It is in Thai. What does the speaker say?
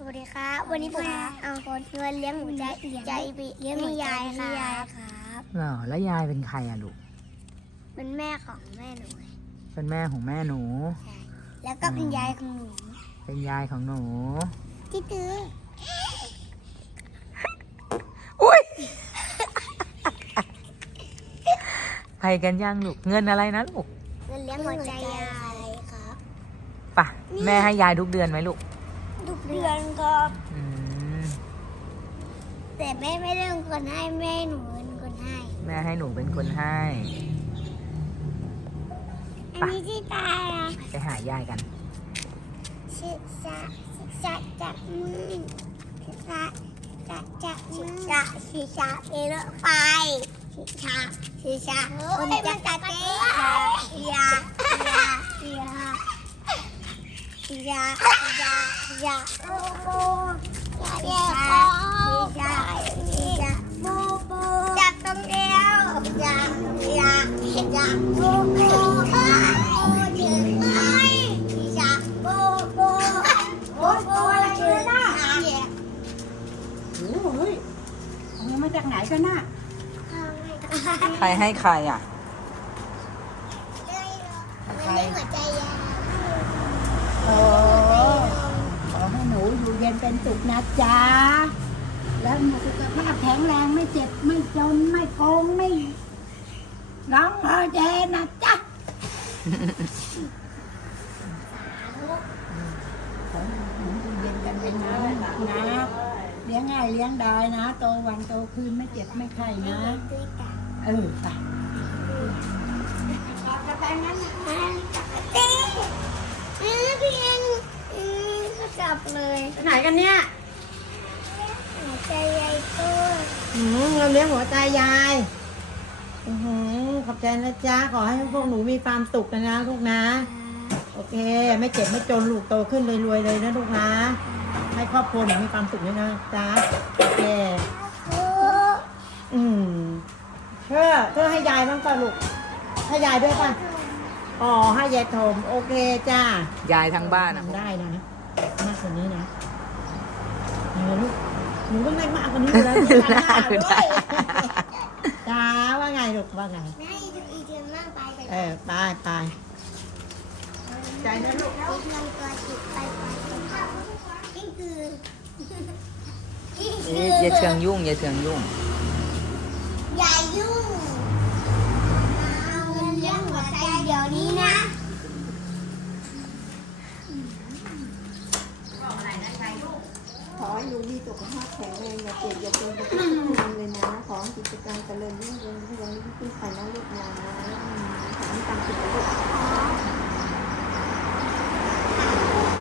วัสดีครับวันนี้ผมเอาเงินเลี้ยงหมูใจไปเลี้ยงให้ยายครับแล้วยายเป็นใครอะลูกเป็นแม่ของแม่หนูเป็นแม่ของแม่หนูใช่แล้วก็เป็นยายของหนูเป็นยายของหนูที่ตื้ออุ้ย ไปกันยังลูก เงินอะไรนะลูกเงินเลี้ยงหัวใจยายครับป่ะ แม่ให้ยายทุกเดือนไหมลูกทุกเดือนครับอืมแต่แม่ไม่ได้เป็นคนให้แม่หนูเป็นคนให้แม่ให้หนูเป็นคนให้อันนี้ที่ตาไปหายายกันชิชะจับมือชิชะจับมือชิชะเอเลไฟชิชะคนจะกระเตะยาโบโบจับตรงเดียวยาโบโบถึงไหมยาโบอะไรเลยนะโอ้โหเฮ้ยเอามาจากไหนกันน่ะใครให้ใครอ่ะมันไม่หัวใจยาโอ้ขอให้หนูอยู่เย็นเป็นสุขนะจ๊ะ แล้วหนูสุขภาพแข็งแรงไม่เจ็บไม่จนไม่โกงไม่ร้องไห้เจนะจ๊ะขอให้หนูอยู่เย็นกันเป็นนะเลี้ยงง่ายเลี้ยงได้นะโตวันโตคืนไม่เจ็บไม่ไข้นะด้วยกันเออไปพี่เองก็จับเลยไปไหนกันเนี่ยหัวใจใหญ่ตัวเราเลี้ยงหัวใจยายขอบใจนะจ๊ะ ขอให้พวกหนูมีความสุขนะลูกนะ โอเค ไม่เจ็บไม่จนลูกโตขึ้นรวยๆเลยนะลูกนะ ให้ครอบครัวหนูมีความสุขด้วยนะจ๊ะ โอเค เธอให้ยายบ้างป่ะลูก ให้ยายด้วยป่ะ อ๋อ ให้ยายโทมโอเคจ้ายายทั้งบ้านอ่ะทำได้นะมากกว่านี้นะลูกหนูต้องได้มากกว่านี้อยู่แล้วหน้าคือได้จ้าว่าไงลูกว่าไงแม่อีเทียมนั่งไปไปใจนะลูกอีเทียมตัวจิตไปนี่คืออย่าเชิงยุ่ง อย่าเชิงยุ่งอย่ายุ่งเอาเงินเลี้ยงหัวใจเดี๋ยวนี้นะขอให้หนูมีสุขภาพแข็งแรงอย่าเจ็บอย่าจนอย่าทุกข์เลยนะ ขอให้กิจการเจริญรุ่งเรืองที่ยังนี้ขึ้นไปนะลูกนะขอให้ตามสุขภาพ